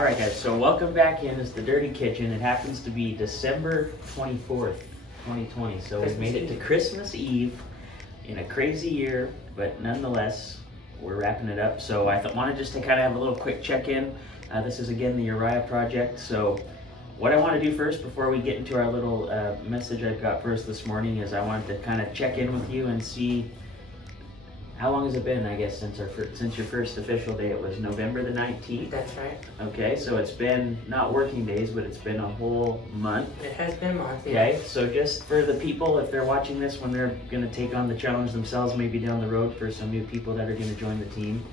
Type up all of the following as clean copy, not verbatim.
Alright guys, so welcome back in. It's the Dirty Kitchen. It happens to be December 24th, 2020. So we've made it to Christmas Eve in a crazy year, but nonetheless, we're wrapping it up. So I wanted just to kind of have a little quick check-in. This is again the Uriah project. So what I want to do first before we get into our little message I've got first this morning is I wanted to kind of check in with you and see how long has it been, I guess, since your first official day? It was November the 19th? That's right. Okay, so it's been, not working days, but it's been a whole month. It has been a month, yeah. Okay, so just for the people, if they're watching this when they're going to take on the challenge themselves, maybe down the road for some new people that are going to join the team,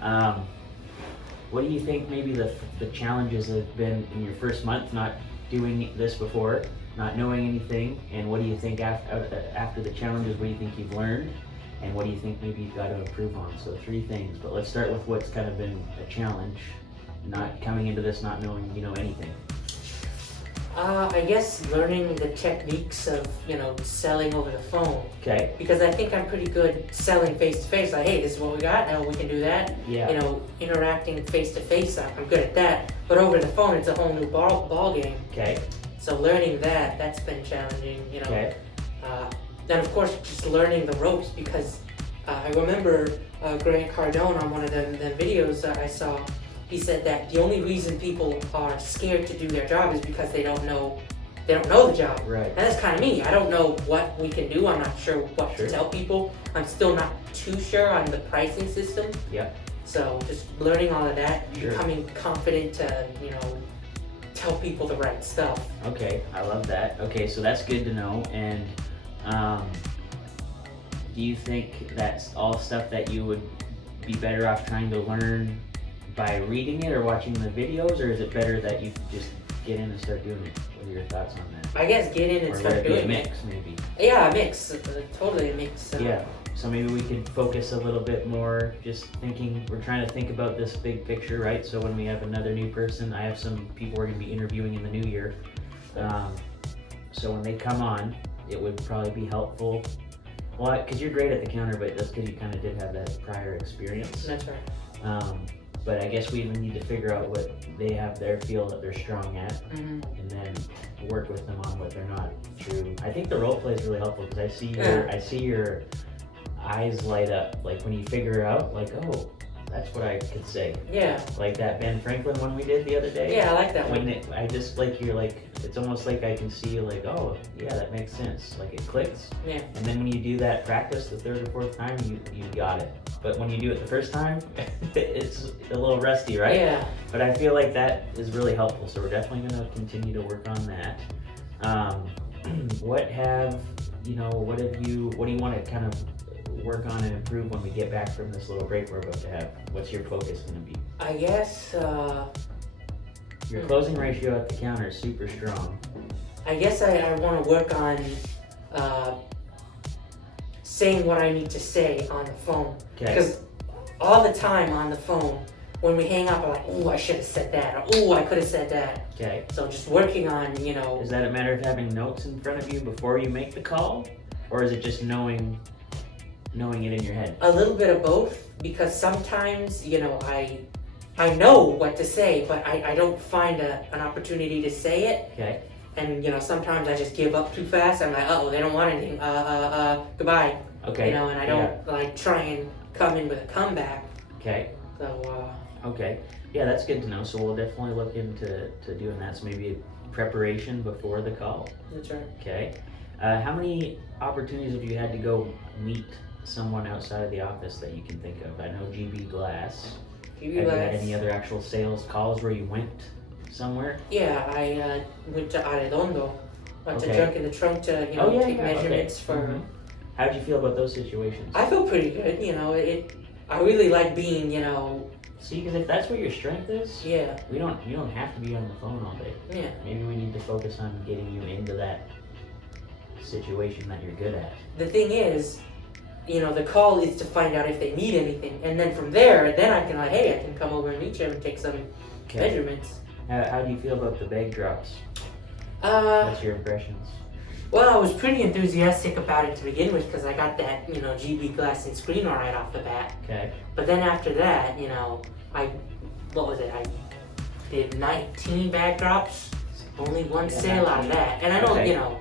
what do you think maybe the challenges have been in your first month, not doing this before, not knowing anything, and what do you think after the challenges, what do you think you've learned? And what do you think maybe you've got to improve on? So 3 things, but let's start with what's kind of been a challenge, not coming into this not knowing, anything. I guess learning the techniques of, selling over the phone. Okay. Because I think I'm pretty good selling face to face. Like, hey, this is what we got, now we can do that. Yeah. Interacting face to face, I'm good at that. But over the phone, it's a whole new ball game. Okay. So learning that's been challenging, Okay. Then of course just learning the ropes, because I remember Grant Cardone on one of them videos I saw. He said that the only reason people are scared to do their job is because they don't know the job. Right. And that's kind of me. I don't know what we can do. I'm not sure what to tell people. I'm still not too sure on the pricing system. Yep. So just learning all of that, Sure. becoming confident to tell people the right stuff. Okay, I love that. Okay, so that's good to know. And do you think that's all stuff that you would be better off trying to learn by reading it or watching the videos, or is it better that you just get in and start doing it? What are your thoughts on that? I guess get in and Or start would it be doing a it. mix, maybe? Yeah, a mix. Totally a mix. Yeah, so maybe we could focus a little bit more, just thinking, we're trying to think about this big picture, right? So when we have another new person, I have some people we're going to be interviewing in the new year. So when they come on, it would probably be helpful. Well, because you're great at the counter, but that's because you kind of did have that prior experience. That's right. But I guess we even need to figure out what they have their feel that they're strong at, Mm-hmm. and then work with them on what they're not true. I think the role play is really helpful because I see your eyes light up, like when you figure out, like, oh, that's what I could say. Yeah. Like that Ben Franklin one we did the other day. Yeah, I like that one. I just like you're like, it's almost like I can see like, oh yeah, that makes sense. Like it clicks. Yeah. And then when you do that practice the 3rd or 4th time, you got it. But when you do it the first time, it's a little rusty, right? Yeah. But I feel like that is really helpful. So we're definitely going to continue to work on that. What do you want to kind of work on and improve when we get back from this little break we're about to have? What's your focus going to be? I guess. Your closing ratio at the counter is super strong. I guess I want to work on saying what I need to say on the phone. Okay. Because all the time on the phone, when we hang up, I'm like, ooh, I should have said that, or ooh, I could have said that. Okay. So just working on, Is that a matter of having notes in front of you before you make the call, or is it just knowing it in your head? a little bit of both, because sometimes, I know what to say, but I don't find an opportunity to say it. Okay. And, sometimes I just give up too fast. I'm like, uh-oh, they don't want anything. Goodbye. Okay. And I don't try and come in with a comeback. Okay. So, Okay. Yeah, that's good to know. So we'll definitely look into doing that. So maybe preparation before the call. that's right. Okay. How many opportunities have you had to go meet someone outside of the office that you can think of? I know GB Glass. Have you had any other actual sales calls where you went somewhere? Yeah, I went to Arredondo. Went to Okay. Junk in the Trunk to, take measurements for... Mhm. How did you feel about those situations? I feel pretty good, I really like being, See, because if that's where your strength is, yeah, you don't have to be on the phone all day. yeah. Maybe we need to focus on getting you into that situation that you're good at. The thing is, the call is to find out if they need anything, and then from there, then I can I can come over and meet you and take some measurements. How do you feel about the bag drops? Uh, What's your impressions? Well, I was pretty enthusiastic about it to begin with because I got that, GB glass and screen all right off the bat. Okay. But then after that, did 19 bag drops. Only one Yeah, sale out of 19. that. And I know, Okay. you know,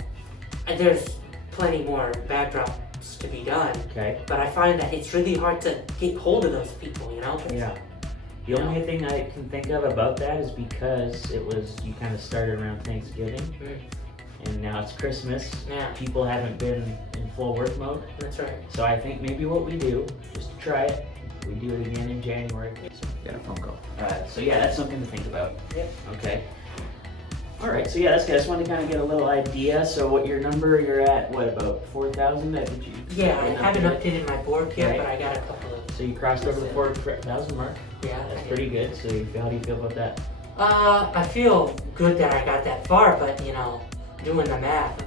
there's plenty more bag drops to be done. Okay. But I find that it's really hard to get hold of those people, you know? Yeah. The only thing I can think of about that is because you kind of started around Thanksgiving, and now it's Christmas. Yeah, People haven't been in full work mode. that's right. So I think maybe what we do, just to try it, we do it again in January. Got a phone call. So yeah, that's something to think about. Yep. Okay. All right, so yeah, that's good. I just wanted to kind of get a little idea. So what you're at, what, about 4,000? That did you? Yeah, I haven't updated my board yet, Right. but I got a couple of. So you crossed over the 4,000 mark. Yeah. That's pretty good. So how do you feel about that? I feel good that I got that far, but you know, doing the math,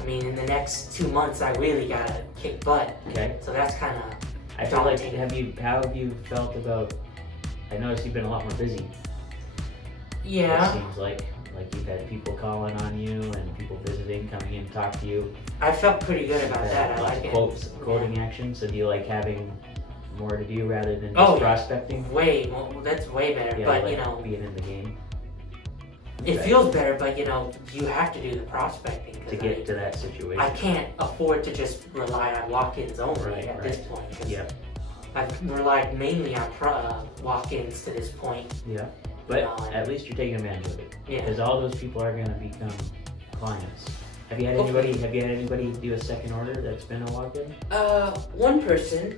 I mean, in the next 2 months, I really gotta kick butt. Okay. So that's kind of. I feel like how have you felt about? I noticed you've been a lot more busy. Yeah. It seems like you've had people calling on you and people visiting, coming in to talk to you. I felt pretty good about that. I Lots like of it. quoting action. So do you like having more to do rather than just Oh, yeah. prospecting? Way more. That's way better. Yeah, but like you know, being in the game. it Okay. feels better. But you know, you have to do the prospecting To get to that situation. I can't afford to just rely on walk-ins only Right, at right. this point. 'Cause Yeah. I've relied mainly on walk-ins to this point. Yeah. But No, at least you're taking advantage of it. Yeah. Because all those people are going to become clients. Have you had Hopefully. anybody do a second order that's been a walk-in? One person.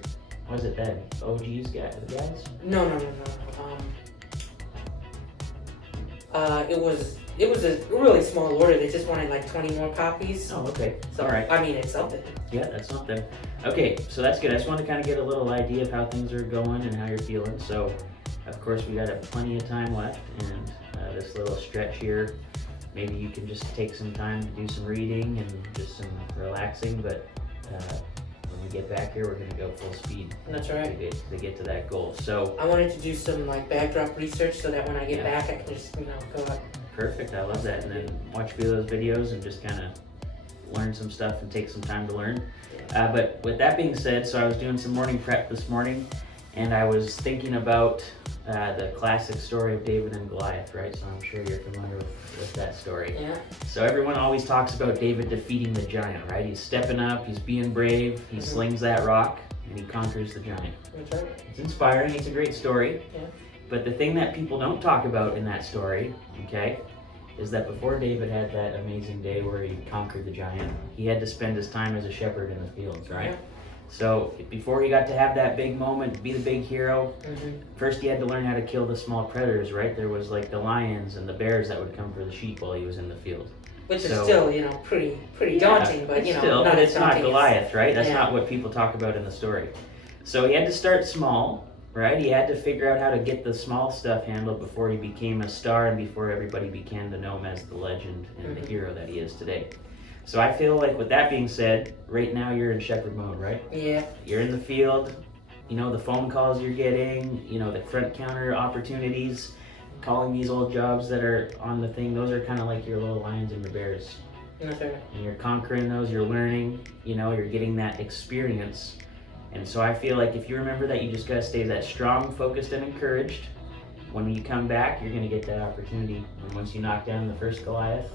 Was it that OG's guys? No. It was a really small order. They just wanted like 20 more copies. Oh, okay. So All right. I mean, it's something. Yeah, that's something. Okay, so that's good. I just want to kind of get a little idea of how things are going and how you're feeling. So, of course, we got plenty of time left, and this little stretch here, maybe you can just take some time to do some reading and just some relaxing. But when we get back here, we're going to go full speed. That's right. To get to that goal. So I wanted to do some like backdrop research so that when I get Yeah. back, I can just go up. perfect. I love that. And then watch a few of those videos and just kind of learn some stuff and take some time to learn. But with that being said, so I was doing some morning prep this morning, and I was thinking about the classic story of David and Goliath, right? So I'm sure you're familiar with that story. Yeah. So everyone always talks about David defeating the giant, right? He's stepping up, he's being brave, he slings that rock, and he conquers the giant. That's right. It's inspiring, it's a great story. Yeah. But the thing that people don't talk about in that story, okay, is that before David had that amazing day where he conquered the giant, he had to spend his time as a shepherd in the fields, right? Yeah. So before he got to have that big moment, be the big hero, Mm-hmm. first he had to learn how to kill the small predators, right? There was like the lions and the bears that would come for the sheep while he was in the field. Which is So- still, pretty daunting, but it's still, not but as it's not daunting as- Goliath, right? That's Yeah. not what people talk about in the story. So he had to start small, right? He had to figure out how to get the small stuff handled before he became a star and before everybody began to know him as the legend and the hero that he is today. So I feel like with that being said, right now you're in shepherd mode, right? Yeah. You're in the field, the phone calls you're getting, the front counter opportunities, calling these old jobs that are on the thing, those are kind of like your little lions and your bears. That's right. And you're conquering those, you're learning, you're getting that experience. And so I feel like if you remember that, you just gotta stay that strong, focused, and encouraged. When you come back, you're gonna get that opportunity. And once you knock down the first Goliath,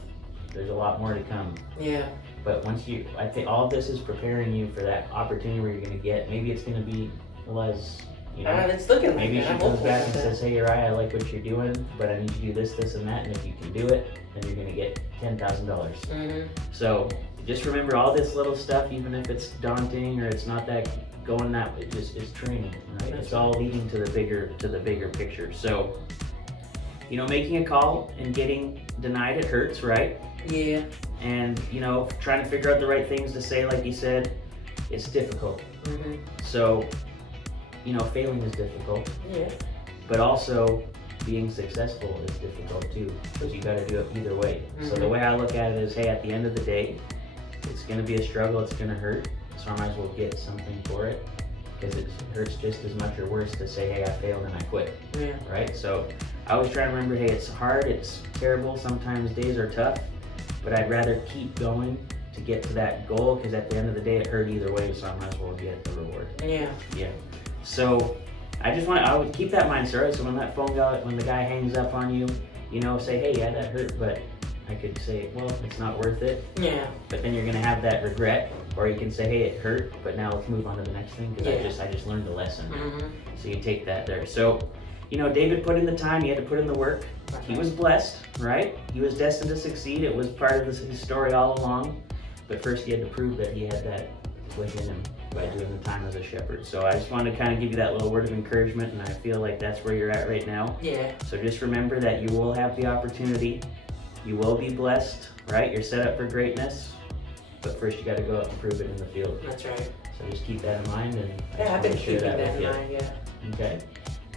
there's a lot more to come. Yeah. But I think all of this is preparing you for that opportunity where you're gonna get, maybe it's gonna be Les, It's looking like Maybe it. she I'm comes hopeful back about and that. says, hey Uriah, I like what you're doing, but I need you to do this, this, and that, and if you can do it, then you're gonna get $10,000. Mm-hmm. So just remember all this little stuff, even if it's daunting or it's not that going that way, it's training, right? That's It's all leading to the bigger picture. So, making a call and getting denied, it hurts, right? Yeah. And trying to figure out the right things to say, like you said, it's difficult. Mm-hmm. So, failing is difficult, Yeah. but also being successful is difficult too, because you got to do it either way. So the Mhm. way I look at it is, hey, at the end of the day, it's going to be a struggle, it's going to hurt, so I might as well get something for it, because it hurts just as much or worse to say, hey, I failed and I quit, Yeah. right? So I always try to remember, hey, it's hard, it's terrible, sometimes days are tough, but I'd rather keep going to get to that goal, because at the end of the day, it hurt either way, so I might as well get the reward. Yeah. Yeah. So I would keep that mindset, right? So when the guy hangs up on you, say, hey, yeah, that hurt, but I could say, well, it's not worth it. Yeah. But then you're gonna have that regret, or you can say, hey, it hurt, but now let's move on to the next thing because I just learned a lesson. Mm-hmm. So you take that there. So, David put in the time. He had to put in the work. He was blessed, right? He was destined to succeed. It was part of his story all along. But first, he had to prove that he had that within him by doing the time as a shepherd. So I just wanted to kind of give you that little word of encouragement, and I feel like that's where you're at right now. Yeah. So just remember that you will have the opportunity. You will be blessed, right? You're set up for greatness. But first, you got to go out and prove it in the field. That's right. So just keep that in mind, and Yeah, I've been keeping that in you. mind. Yeah. Okay.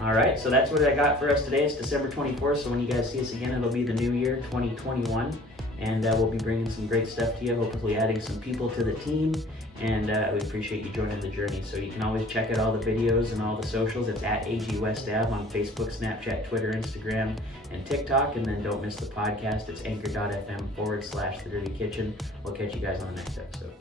All right. So that's what I got for us today. It's December 24th. So when you guys see us again, it'll be the new year, 2021. And we'll be bringing some great stuff to you, hopefully adding some people to the team. And we appreciate you joining the journey. So you can always check out all the videos and all the socials. It's at AGwestave on Facebook, Snapchat, Twitter, Instagram, and TikTok. And then don't miss the podcast. It's anchor.fm/The Dirty Kitchen. We'll catch you guys on the next episode.